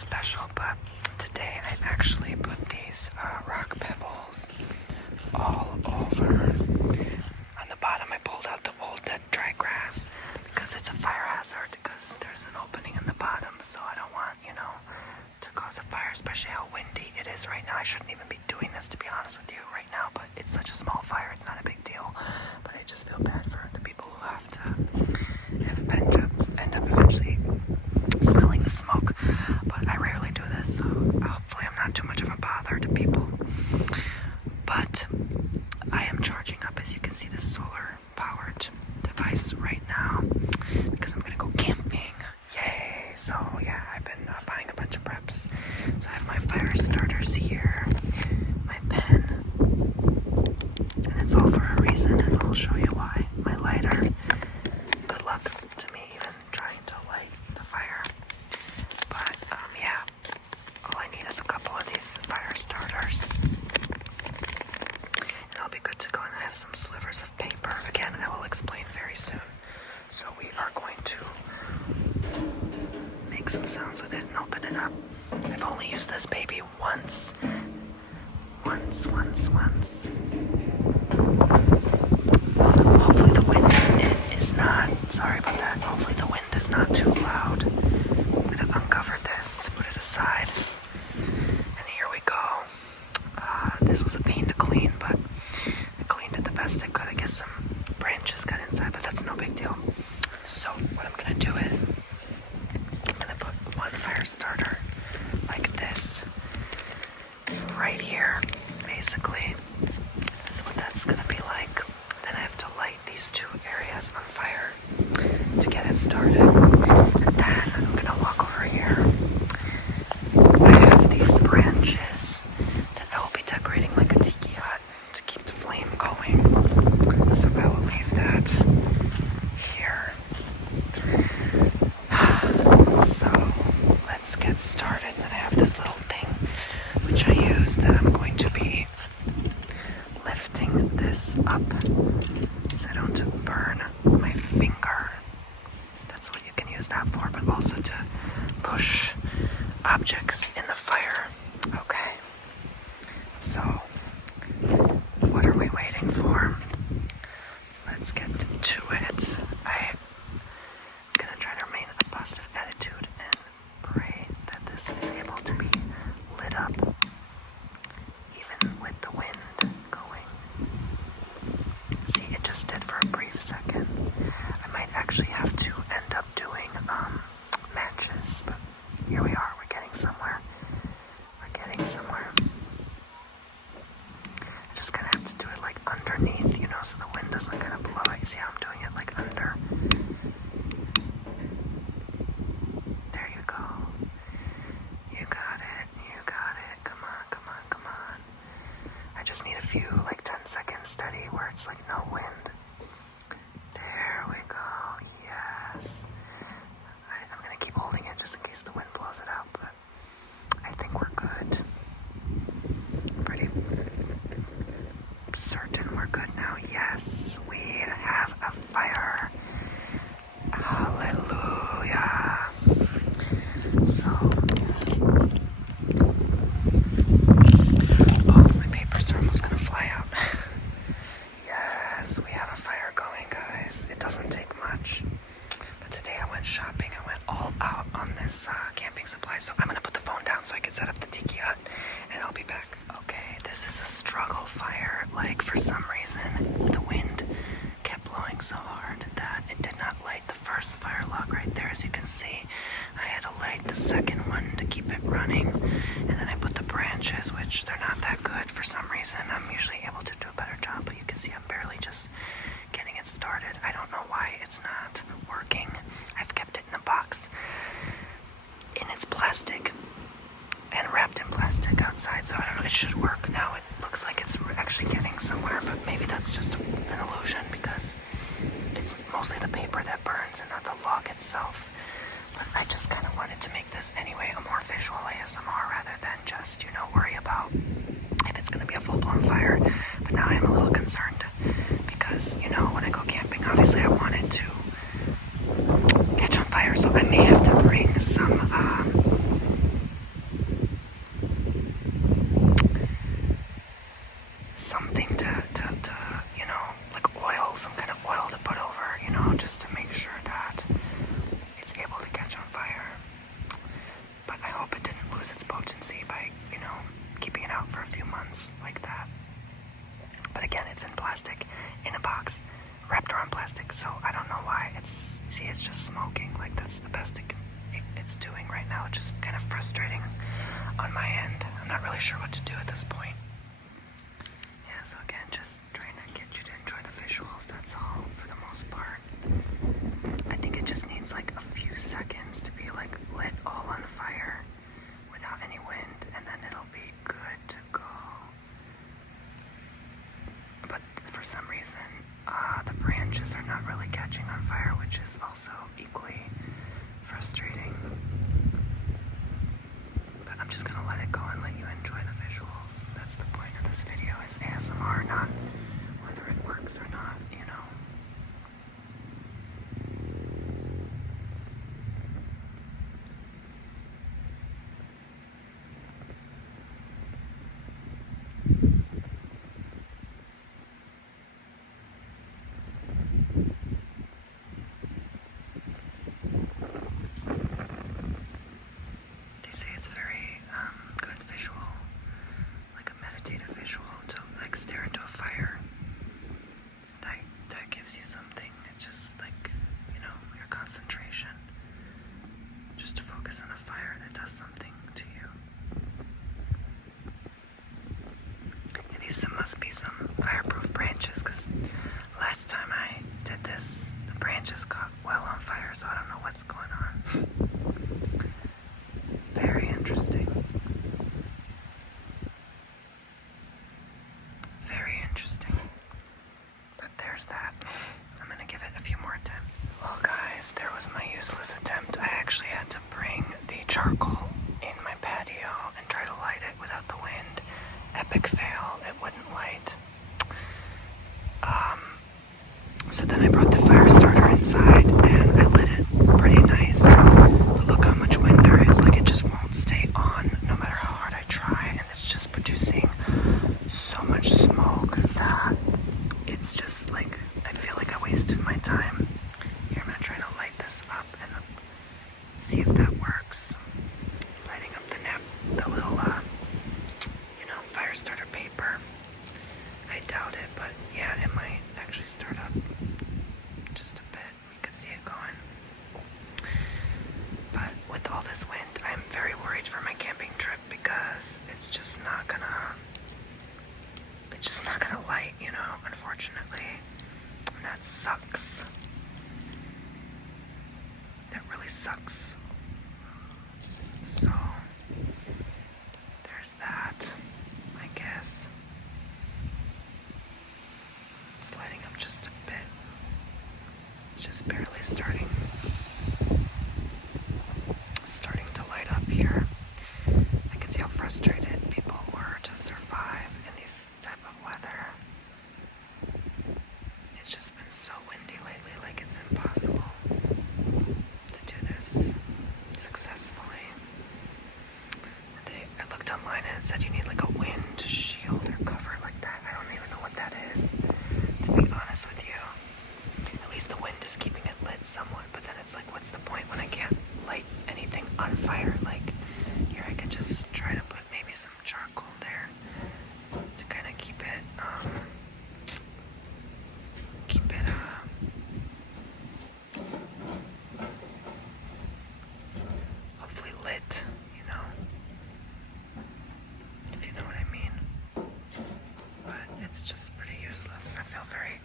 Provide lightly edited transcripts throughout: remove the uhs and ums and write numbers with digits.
special, but today I actually put these rock pebbles all over. On the bottom I pulled out the old dead dry grass because it's a fire hazard, because there's an opening in the bottom, so I don't want, to cause a fire, especially how windy it is right now. I shouldn't even be doing this, to be honest with you, right now, but it's such a small fire, it's not a big deal. But I just feel bad for the people who have to end up eventually smelling the smoke. But I rarely do this, so hopefully I'm not too much of a bother to people. But I am charging up, as you can see, this solar powered device right now because I'm gonna go camping. Yay! So yeah, I've been buying a bunch of preps. So I have my fire starters here, my pen, and it's all for a reason, and I'll show you why. My lighter. Good luck to me even trying to light the fire. But yeah, all I need is a couple of these fire starters, and I'll be good to go. And I have some slivers of paper. Again, I will explain very soon. So we are going to make some sounds with it and open it up. I've only used this baby once. Once. So hopefully the wind is not, sorry about that, hopefully the wind is not too loud. I'm going to uncover this, put it aside, and here we go. This was a pain to clean, but I cleaned it the best I could. I guess some branches got inside, but that's no big deal. So what I'm going to do is I'm going to put one fire starter like this right here, basically. That's what that's going to be like. Then I have to light these two areas on fire to get it started. And then I'm going to walk over here. I have these branches that I will be decorating like a tiki hut to keep the flame going. So I will leave that here. So let's get started. And then I have this little thing which I use that I'm going to be lifting this up so I don't burn my finger. That's what you can use that for, but also to push objects in the fire. Okay, so what are we waiting for? Let's get to it. I'm gonna try to remain a positive attitude and pray that this is able to be lit up even with the wind going. See, it just did for a brief second. I might actually have to end up doing matches, but here we are. We're getting somewhere. I just kind of have to do it like underneath, so the wind doesn't kind of blow it. See how I'm doing it like under? There you go. You got it. Come on. I just need a few, like 10 seconds steady where it's like no wind. There we go. Yes. I'm going to keep holding it just in case the wind blows it out, but I think we're good. Pretty certain we're good now. Yes, we have a fire. Hallelujah. So, my papers are almost going to fly out. Yes, we have a fire going, guys. It doesn't take much. But today I went shopping. I went all out on this camping supply. So I'm going to put the phone down so I can set up the tiki hut, and I'll be back. Okay, this is a struggle fire. Like, for some reason, the wind kept blowing so hard that it did not light the first fire log right there. As you can see, I had to light the second one to keep it running. And then I put the branches, which they're not that good for some reason. I'm usually able to do a better job, but you can see I'm barely just getting it started. I don't know why it's not working. I've kept it in the box in its plastic and wrapped in plastic outside, so I don't know, it should work now. It looks like it's actually getting somewhere, but maybe that's just an illusion because it's mostly the paper that burns and not the log itself. But I just kind of wanted to make this anyway a more visual ASMR rather than just, worry about if it's going to be a full-blown fire. But now I'm a little concerned because, when I go camping, obviously I want it to catch on fire, so I may have to bring some fantastic. So I don't know why it's just smoking. Like that's the best it's doing right now. It's just kind of frustrating on my end. I'm not really sure what to do at this point. Yeah, so again, just trying to get you to enjoy the visuals. That's all for the most part. I think it just needs like a few seconds to be like lit all on fire without any wind, and then it'll be good to go. But for some reason, the branches are not really catching on fire, which is also equally frustrating. But I'm just gonna let it go and let you enjoy the visuals. That's the point of this video, is ASMR, not whether it works or not, you know. They say it's very good visual, like a meditative visual, to like stare into a fire. That gives you something. It's just like, you know, your concentration. Just to focus on a fire that does something to you. Yeah, these must be some fireproof branches, because last time I did this, the branches caught well on fire, so I don't know what's going on. Very interesting. Very interesting. But there's that. I'm gonna give it a few more attempts. Well guys, there was my useless attempt. I actually had to bring the charcoal in my patio and try to light it without the wind. Epic fail. It wouldn't light. So then I brought the fire starter inside and I lit it pretty nice. But look how much wind there is. Like, it just won't stay on no matter how hard I try, and it's just producing so much smoke that it's just like, I feel like I wasted my time. Here, I'm gonna try to light this up and see if that works. Lighting up the little, fire starter paper. I doubt it, but yeah, it might actually start up just a bit. You can see it going. But with all this wind, I'm very worried for my camping trip, because it's just not gonna light, you know, unfortunately. And that sucks. That really sucks. So there's that, I guess. It's lighting up just a bit. It's just barely starting to light up here. I can see how frustrated people were to survive in these type of weather. It's just been so windy lately, like it's impossible to do this successfully. I looked online and it said you need like a wind shield or cover like that. I don't even know what that is, to be honest with you. At least the wind is keeping it lit somewhat, but then it's like, what's the point when I can't light anything on fire? Like, here I could just try to put maybe some charcoal there to kind of keep it hopefully lit, you know, if you know what I mean. But it's just pretty useless. I feel very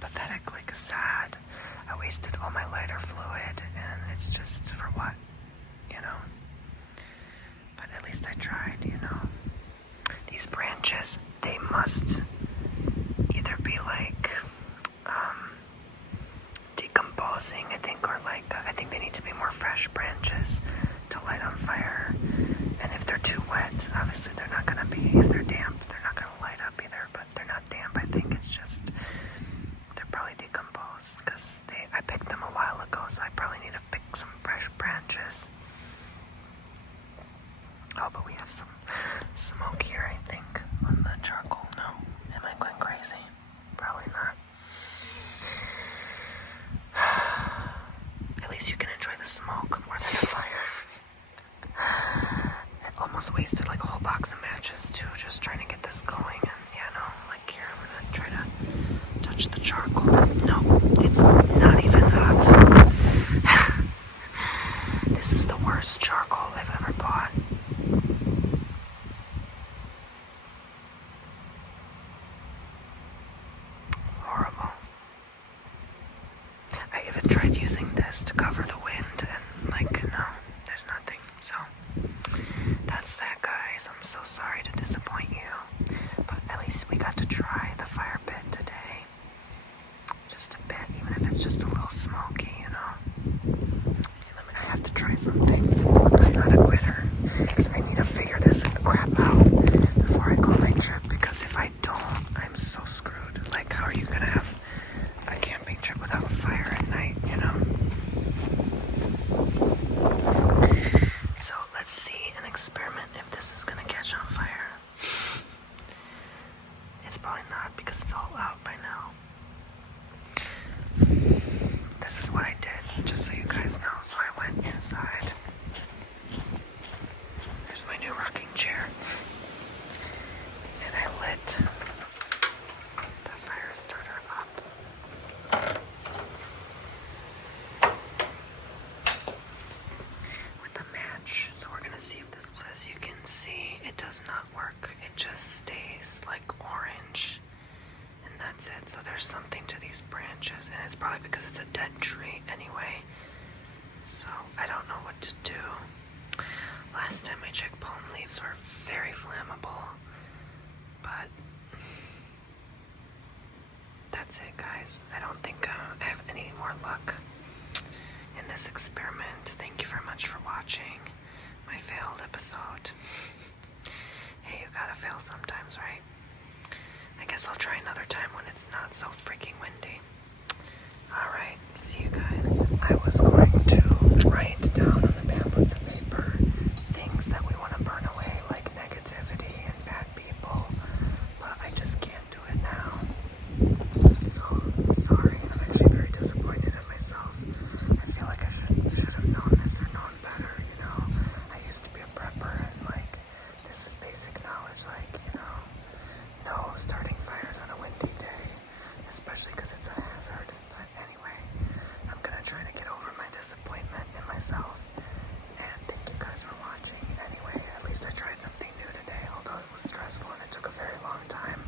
pathetic, like sad. I wasted all my lighter fluid, and it's just for what, you know? But at least I tried, you know? These branches, they must either be like decomposing, I think, or like, I think they need to be more fresh branches to light on fire. And if they're too wet, obviously they're not gonna be, if they're damp, they're not gonna light up either, but they're not damp. I think it's just, they're probably decomposed, because I picked them a while ago, so I probably need to pick some fresh branches. Oh, but we have some smoke here, I think, on the charcoal. No? Am I going crazy? Probably not. At least you can enjoy the smoke more than the fire. It almost wasted like a whole box of matches too, just trying to get this going. And yeah, no, like here, I'm gonna try to touch the charcoal. No, it's not even hot. This is the worst charcoal I've ever bought. Horrible. I even tried using this to cover the wind and no, there's nothing. So that's that, guys. I'm so sorry to disappoint you, but at least we got to try the fire pit today. Just a bit, even if it's just a little smoky, I have to try something. I'm not a quitter, because I need to figure this crap out before I go on my trip, because if I don't, I'm so screwed. Like, how are you gonna have a camping trip without a fire at night, So let's see an experiment if this is gonna catch on fire. It's probably not, because it's all out by now. This is what I did, just so you guys know. So I went inside. There's my new rocking chair. And I lit the fire starter up with a match. So we're gonna see if this, as you can see, it does not work. It just stays like orange. And that's it. So there's something to these branches, and it's probably because it's a dead tree anyway. So I don't know what to do. Last time I checked, palm leaves were very flammable, but that's it, guys. I don't think I have any more luck in this experiment. Thank you very much for watching my failed episode. Hey, you gotta fail sometimes, right? I guess I'll try another time when it's not so freaking windy. Alright, see you guys. I was going to write down on the pamphlets of paper things that we want to burn away, like negativity and bad people, but I just can't do it now. So, I'm sorry. I'm actually very disappointed in myself. I feel like I should have known this or known better, I used to be a prepper, and this is basic knowledge, no starting fires on a windy day, especially because it's a hazard. But anyway, I'm gonna try to get over my disappointment in myself, and thank you guys for watching. Anyway, at least I tried something new today, although it was stressful and it took a very long time.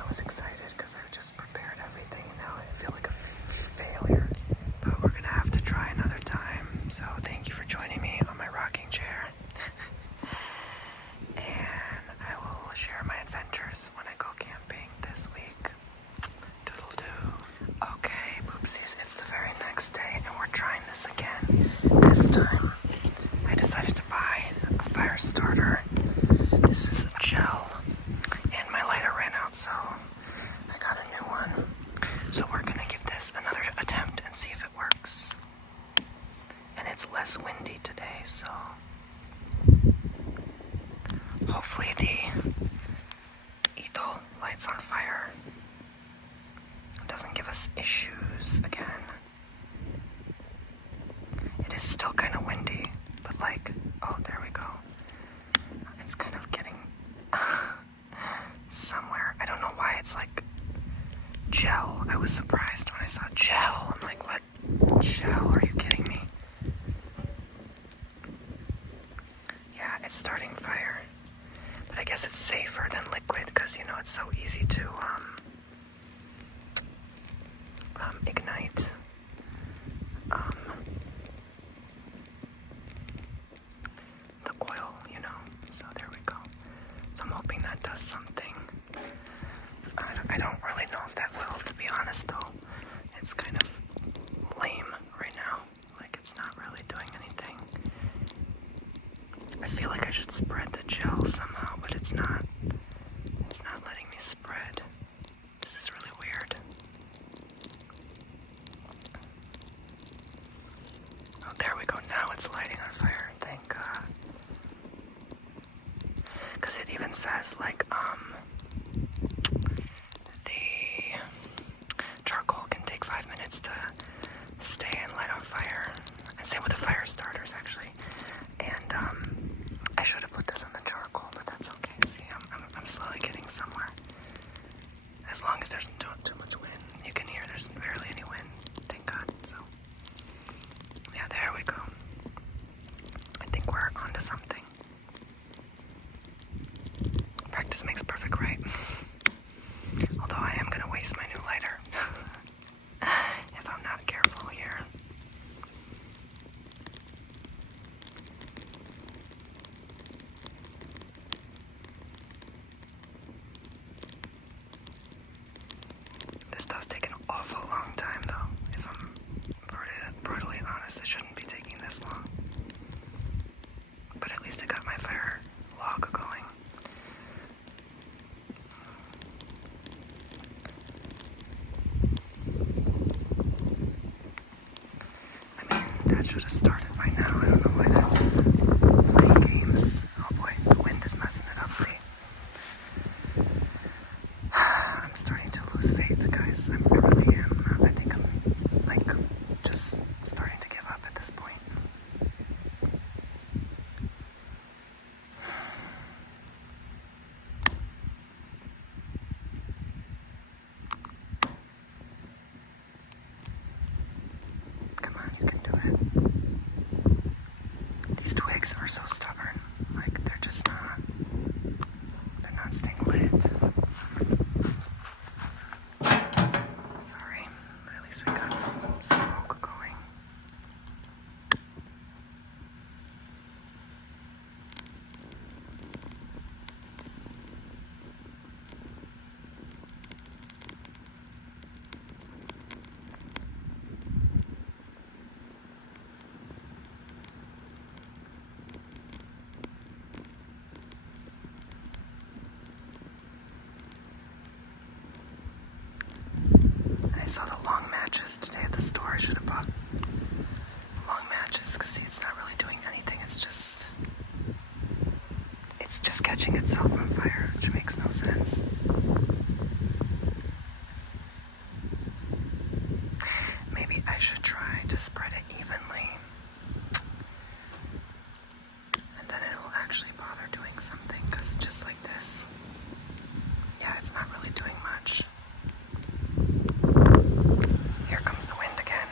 I was excited because I just prepared everything, and now I feel like a failure. But we're gonna have to try another time, so thank you for joining me on my rocking chair. And I will share my adventures when I go camping this week. Doodle-doo. Okay, poopsies, it's the very next day, and we're trying this again. This time, I decided to buy a fire starter. This is a gel, and my lighter ran out, so I got a new one. So we're gonna give this another attempt and see if it works. And it's less windy today, so hopefully the ethyl lights on fire doesn't give us issues again. It is still kind of windy, but oh, there we go. It's kind of getting somewhere. I don't know why it's gel. I was surprised when I saw gel. I'm like, what? Gel? Are you kidding me? Yeah, it's starting fire. But I guess it's safer than liquid because, it's so easy to ignite. The oil, so there we go. So I'm hoping that does something. I don't really know if that will, to be honest, though. It's kind of lame right now. It's not really doing anything. I feel like I should spread the gel somehow, but it's not. It's not letting me spread. This is really weird. Oh, there we go. Now it's lighting on fire. Thank God. Because it even says, the charcoal can take 5 minutes to stay and light on fire. And same with the fire starters, actually. And, I should have put this on the charcoal, but that's okay. See, I'm slowly getting somewhere. As long as there's not too much wind, there's barely any wind, thank God. So, yeah, there we go. I think we're onto something. Practice makes perfect, right? Although I am gonna waste my new lighter if I'm not careful here. This does take an awful long time, though. If I'm brutally honest, it shouldn't be taking this long. But at least I got my fire log going. I mean, that should have started by now. I don't know why that's playing games. Oh boy, the wind is messing it up, see? I'm starting to lose faith, guys. I really am. I think I'm, like, just starting to give up at this point. Come on, you can do it. These twigs are so stubborn. Like, they're just not, they're not staying lit. Sorry, but at least we got some smoke going. I saw the long matches today at the store. I should have bought long matches because see, it's not really doing anything. It's just catching itself on fire, which makes no sense. Maybe I should try to spread it evenly, and then it'll actually bother doing something. Because just like this, yeah, it's not really doing much. Here comes the wind again.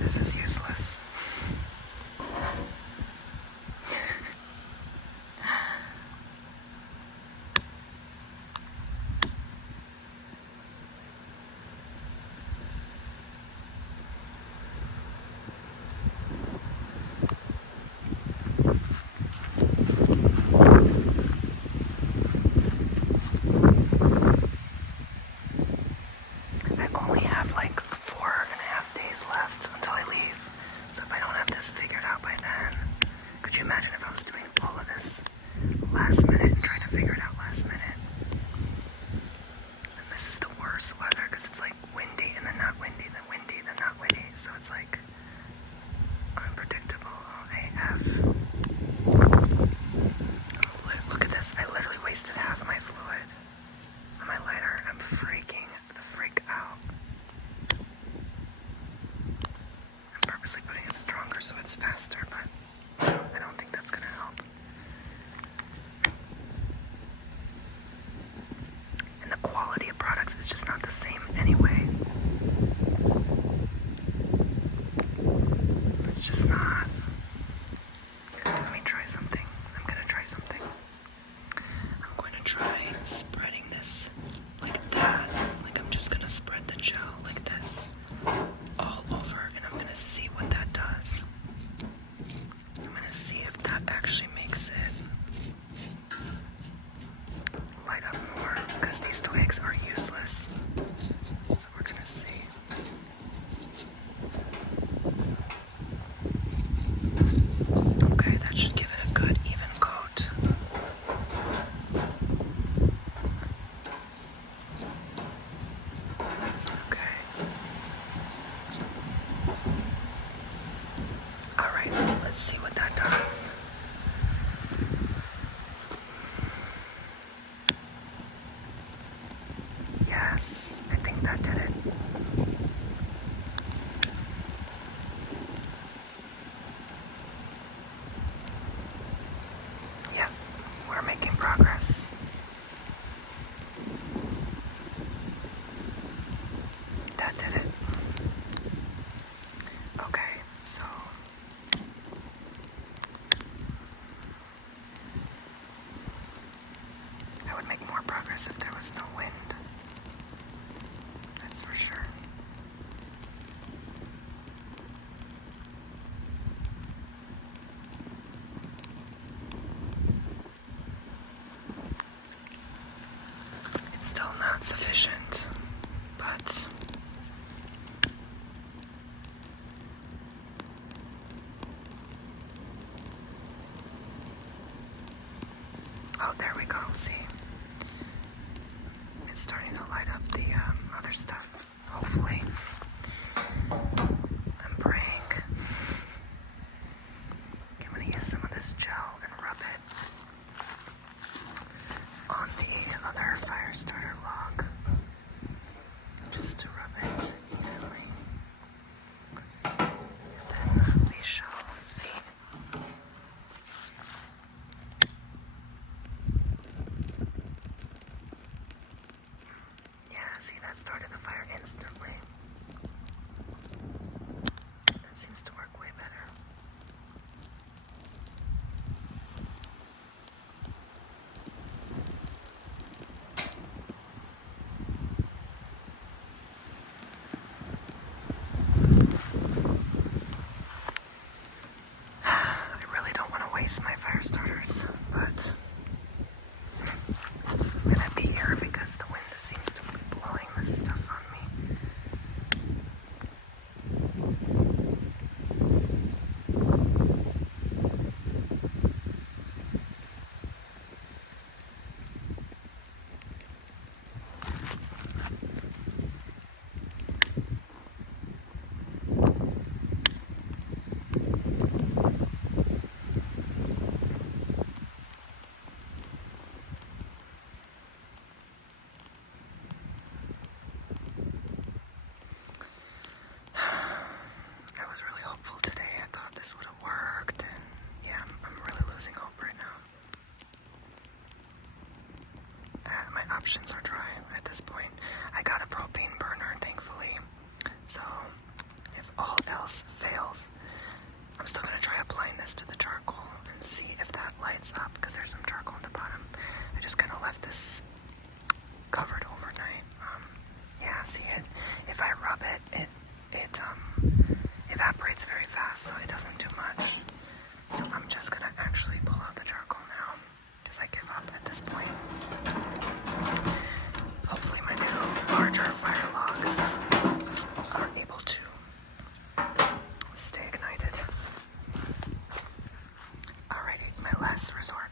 This is useless. I only have like 4.5 days left until I leave. So if I don't have this figured out by then, could you imagine if I was doing all of this last minute and trying to figure it out last minute? And this is the worst weather because it's like windy and then not windy, then windy, then not windy. So it's like unpredictable AF. Look at this. I literally wasted half of my fluid on my lighter. I'm freaking the freak out. I'm purposely putting it stronger so it's faster, but I don't think that's gonna help. And the quality of products is just not the same anyway. It's just not. Let me try something. I'm gonna try something. I'm going to try spreading this like that. Like I'm just gonna spread the gel like this all over, and I'm gonna see what that does. I'm gonna see if that actually makes it light up more, because these twigs are useless. So we're gonna see. Okay, that should give it a good even coat. Okay. Alright, let's see what that does. stuff. Hopefully. I'm praying. Okay, I'm gonna use some of this gel and rub it on the other fire starter log. Just to rub it evenly. And then we shall see. Yeah, see, that started the fire instantly. That seems to work way better. I really don't want to waste my fire starters, but I'm gonna be here because the wind seems to be blowing this stuff on me. I was really hopeful today. I thought this would have worked, and yeah, I'm really losing hope right now. My options are dry at this point. I got a propane burner, thankfully, so if all else fails, I'm still going to try applying this to the charcoal and see if that lights up, because there's some charcoal on the bottom. I just kind of left this covered overnight. Yeah, see it? If I rub it, it evaporates very fast, so it doesn't do much. So I'm just gonna actually pull out the charcoal now, because I give up at this point. Hopefully my new larger fire logs are able to stay ignited. Alrighty, my last resort.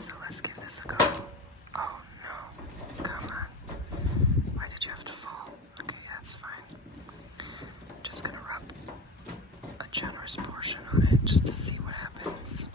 So let's give this a go. Oh no, come on. Why did you have to fall? Okay, that's fine. Just gonna rub a generous portion on it just to see what happens.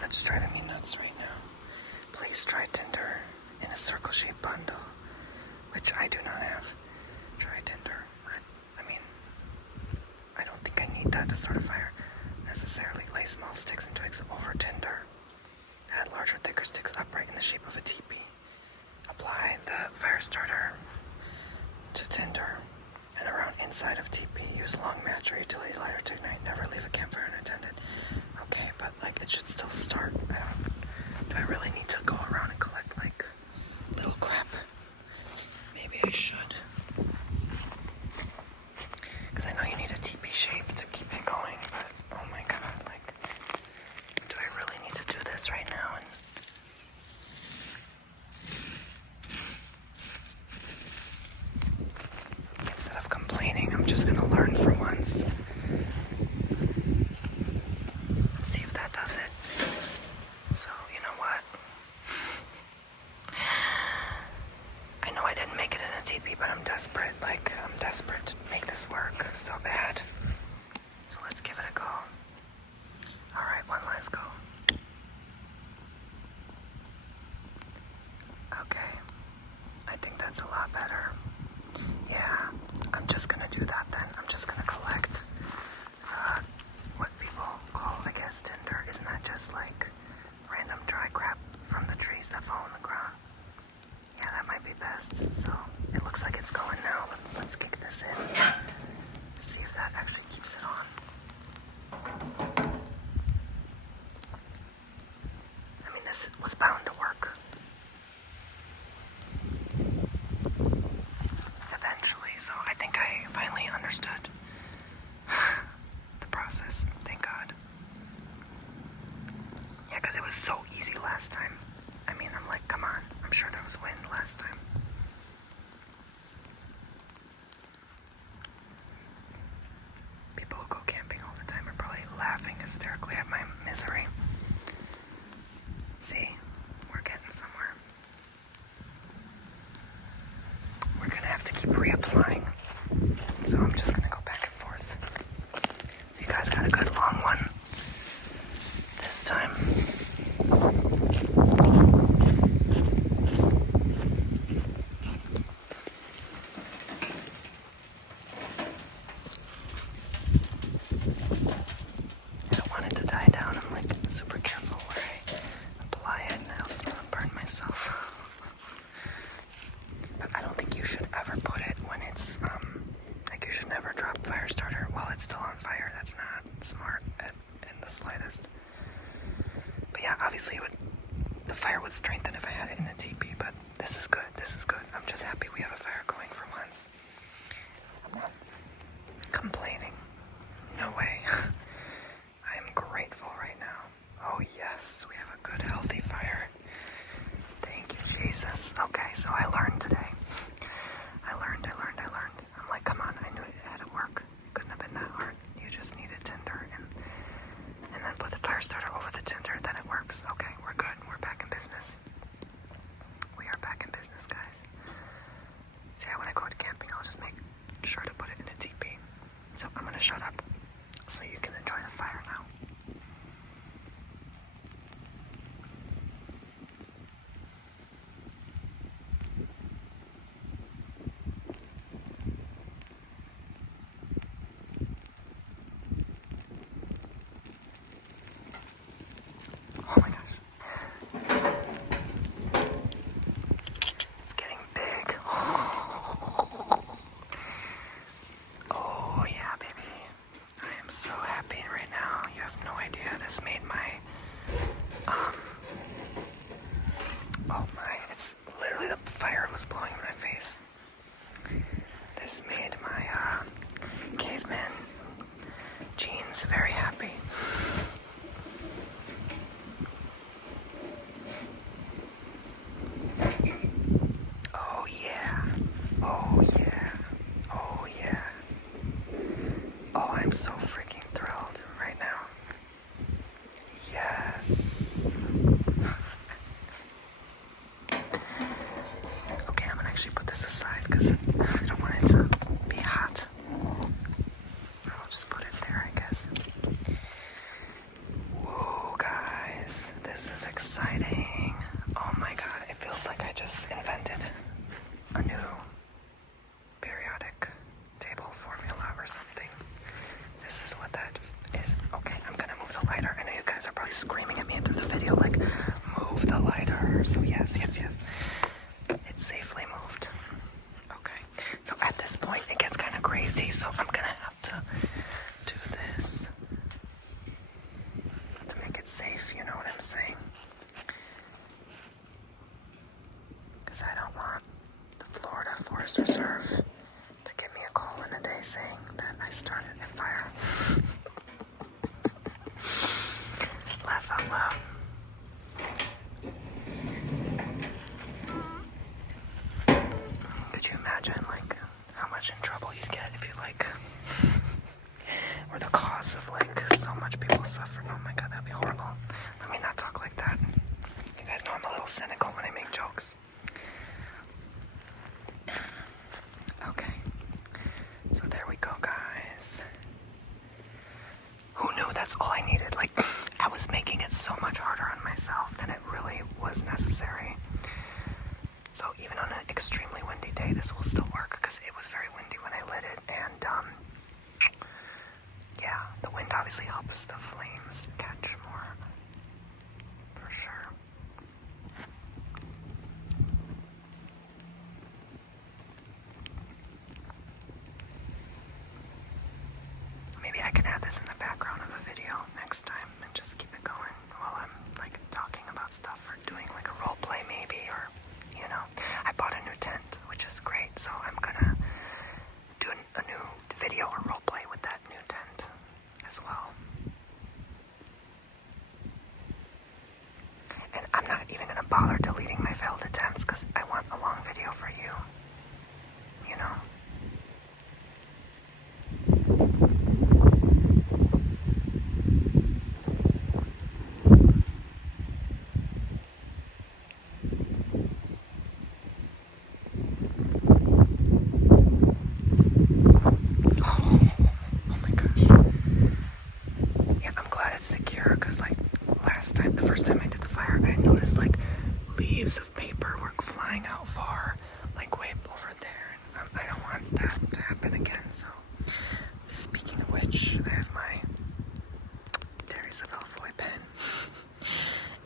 let's try to be nuts right now. Please try Tinder in a circle-shaped bundle, which I do not have. Try Tinder. I mean, I don't think I need that to start a fire necessarily. Lay small sticks and twigs over tinder. Add larger, thicker sticks upright in the shape of a teepee. Apply the fire starter to tinder and around inside of teepee. Use long match or utility lighter to ignite. Never leave a campfire unattended. Okay, but like it should still start. Do I really need to go around and collect like little crap? Maybe I should. Because I know you need a teepee shape to keep it going, but oh my god, like, do I really need to do this right now? And instead of complaining, I'm just gonna learn for once. And see if that does it. So, you know what? I know I didn't make it in a teepee, but I'm desperate. Like, I'm desperate to make this work so bad. So let's give it a go. Alright, one last go. Okay. I think that's a lot better. Yeah, I'm just gonna do that then. I'm just gonna collect what people call, I guess, tinder. Isn't that just like random dry crap from the trees that fall on the ground? Yeah, that might be best. So it looks like it's going now. Let's kick this in. See if that actually keeps it on. I mean, this was bound to work. Eventually, so I think I finally understood the process. Thank God. Yeah, because it was so easy last time. I mean, I'm like, come on. I'm sure there was wind last time. People who go camping all the time are probably laughing hysterically at my misery. See, we're getting somewhere. We're gonna have to keep reapplying. So I'm just gonna go back and forth. So you guys got a good long one this time. I don't want it to die down. I'm like super careful where I apply it, and I also don't want to burn myself. But I don't think you should ever put it when it's like you should never drop fire starter while it's still on fire. That's not smart in the slightest. But yeah, obviously the fire would strengthen if I had it in a teepee, but this is good. This is good. I'm just happy we have a fire going for once. I'm not complaining. No way. I am grateful right now. Oh yes, we have a good healthy fire. Thank you, Jesus. Okay, so I learned today. I learned. I'm like, come on, I knew it had to work. It couldn't have been that hard. You just needed tinder and then put the fire starter over the tinder, then it works. Okay, we're good. We're back in business. We are back in business, guys. See, when I go to camping, I'll just make sure to put it in a teepee. So I'm gonna shut up so you can enjoy the fire now. exciting. Oh my god, it feels like I just invented a new periodic table formula or something. This is what that is. Okay, I'm gonna move the lighter. I know you guys are probably screaming at me through the video, like, move the lighter. So yes. It's safely moved. Okay, so at this point it gets kind of crazy, so I'm gonna have to do this to make it safe, you know what I'm saying? Because I don't want the Florida Forest Reserve to give me a call in a day saying that I started a fire. Laugh out loud. Could you imagine, like, how much in trouble you'd get if you, like, were the cause of, like, so much people suffering? Oh my god, that'd be horrible. Let me not talk like that. You guys know I'm a little cynical when I make jokes. Okay, so there we go, guys. Who knew that's all I needed? Like, I was making it so much harder on myself than it really was necessary. So even on an extremely windy day, this will still work because it was very windy when I lit it. And, yeah, the wind obviously helps the flames catch more, for sure. Maybe I can add this in the background of a video next time and just keep it going while I'm, like, talking about stuff or doing, like, a role play maybe, or, you know. I bought a new tent, which is great, so I'm gonna do a new video or role play with that new tent as well. And I'm not even gonna bother deleting my failed attempts because I want a long video for you, you know. The first time I did the fire, I noticed, like, leaves of paper were flying out far, like way over there, and I don't want that to happen again. So, speaking of which, I have my Terry Savelle pen,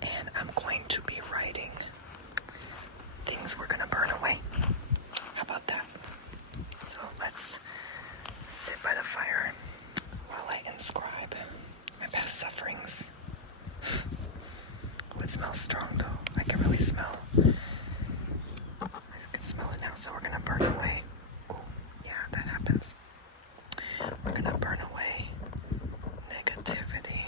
and I'm going to be writing things we're gonna burn away. How about that? So let's sit by the fire while I inscribe my past sufferings. It smells strong though. I can really smell. I can smell it now, so we're gonna burn away. Oh, yeah, that happens. We're gonna burn away negativity.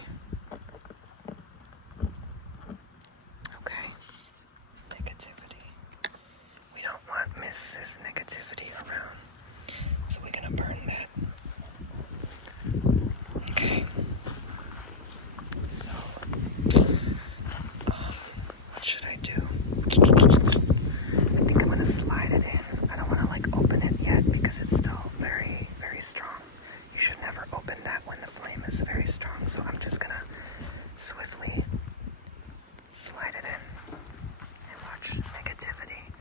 Okay. Negativity. We don't want Mrs. Negativity around. So we're gonna burn that. Okay. So what should I do? I think I'm gonna slide it in. I don't wanna, like, open it yet because it's still very, very strong. You should never open that when the flame is very strong. So I'm just gonna swiftly slide it in and watch negativity.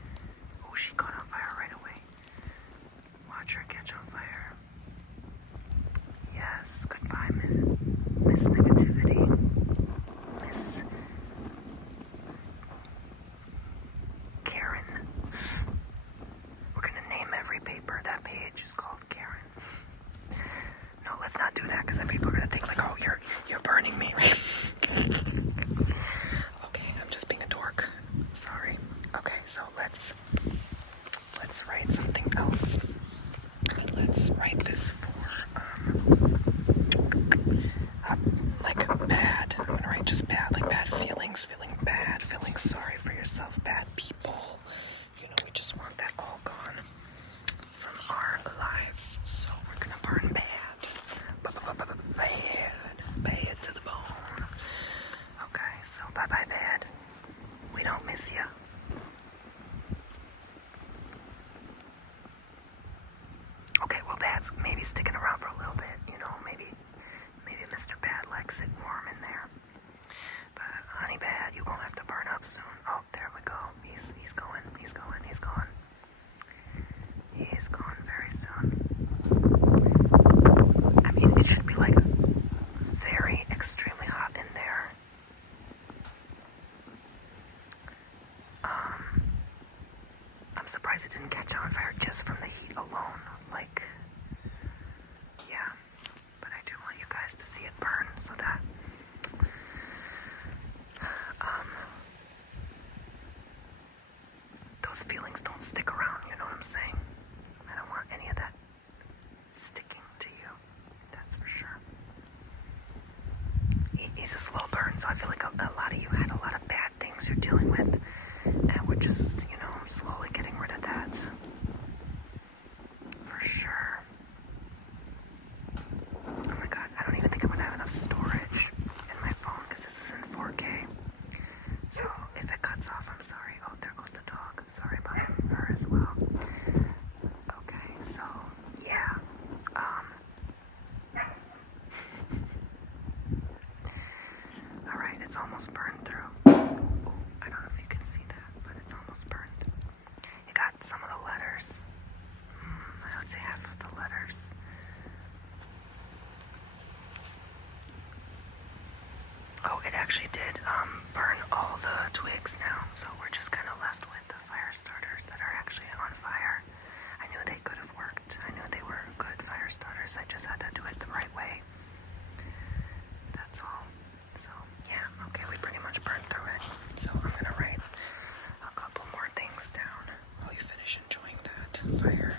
Oh, she caught on fire right away. Watch her catch on fire. Yes, goodbye, Miss Negativity. Miss Karen. We're gonna name every paper. That page is called Karen. No, let's not do that because then people are gonna think, like, oh, you're burning me, right? Okay, I'm just being a dork. Sorry. Okay, so let's write something else. Let's write this for like bad. I'm gonna write just bad, like bad feelings, feeling bad, feeling sorry for yourself, bad people. You know, we just want that all gone from our lives. So we're gonna burn bad. Bad to the bone. Okay, so bye-bye bad. We don't miss ya. Okay, well, bad's maybe sticking around for a little bit, you know, maybe Mr. Bad likes it warm in there. But honey bad, you gonna have to burn I'm surprised it didn't catch on fire just from the heat alone. Like, yeah. But I do want you guys to see it burn so that those feelings don't stick around, you know what I'm saying? I don't want any of that sticking to you, that's for sure. He's a slow burn, so I feel like a lot of you had a lot of bad things you're dealing with, and we're just, you know, slowly getting rid of that. For sure. Oh my god, I don't even think I'm gonna have enough storage in my phone because this is in 4K. So if it cuts off, I'm sorry. Oh, there goes the dog. Sorry about her as well. Okay, so yeah. Alright, it's almost burned through. Oh, I don't know if you can see that, but it's almost burned. You got some of the letters. I would say half of the letters. Oh, it actually did burn all the twigs now, so we're just kind of left with the fire starters that are actually on fire. I knew they could have worked. I knew they were good fire starters. I just had to do it the right way. That's all. So, yeah, okay, we pretty much burned through it. So I'm going to write a couple more things down while you finish enjoying that fire.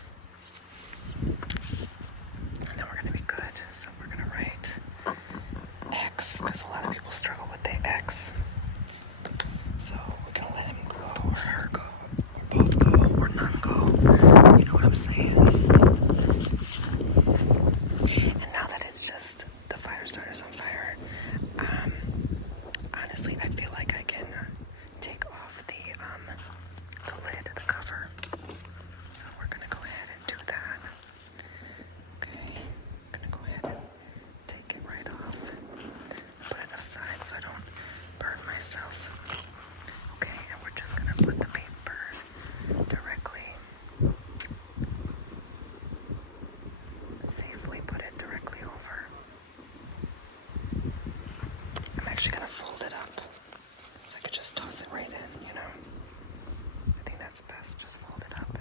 And then we're going to be good. So we're going to write X, because a lot of people struggle with the X. So we're going to let him go, or her go, or both go, or none go. You know what I'm saying? And now that it's just the fire starters on fire, honestly, I feel like I can take off the lid, the cover. So we're gonna go ahead and do that. Okay, I'm gonna go ahead and take it right off. Put it aside so I don't burn myself. Okay, and we're just gonna put the paper directly, safely put it directly over. I'm actually gonna fold it up so I could just toss it right in, you know? I think that's best, just fold it up.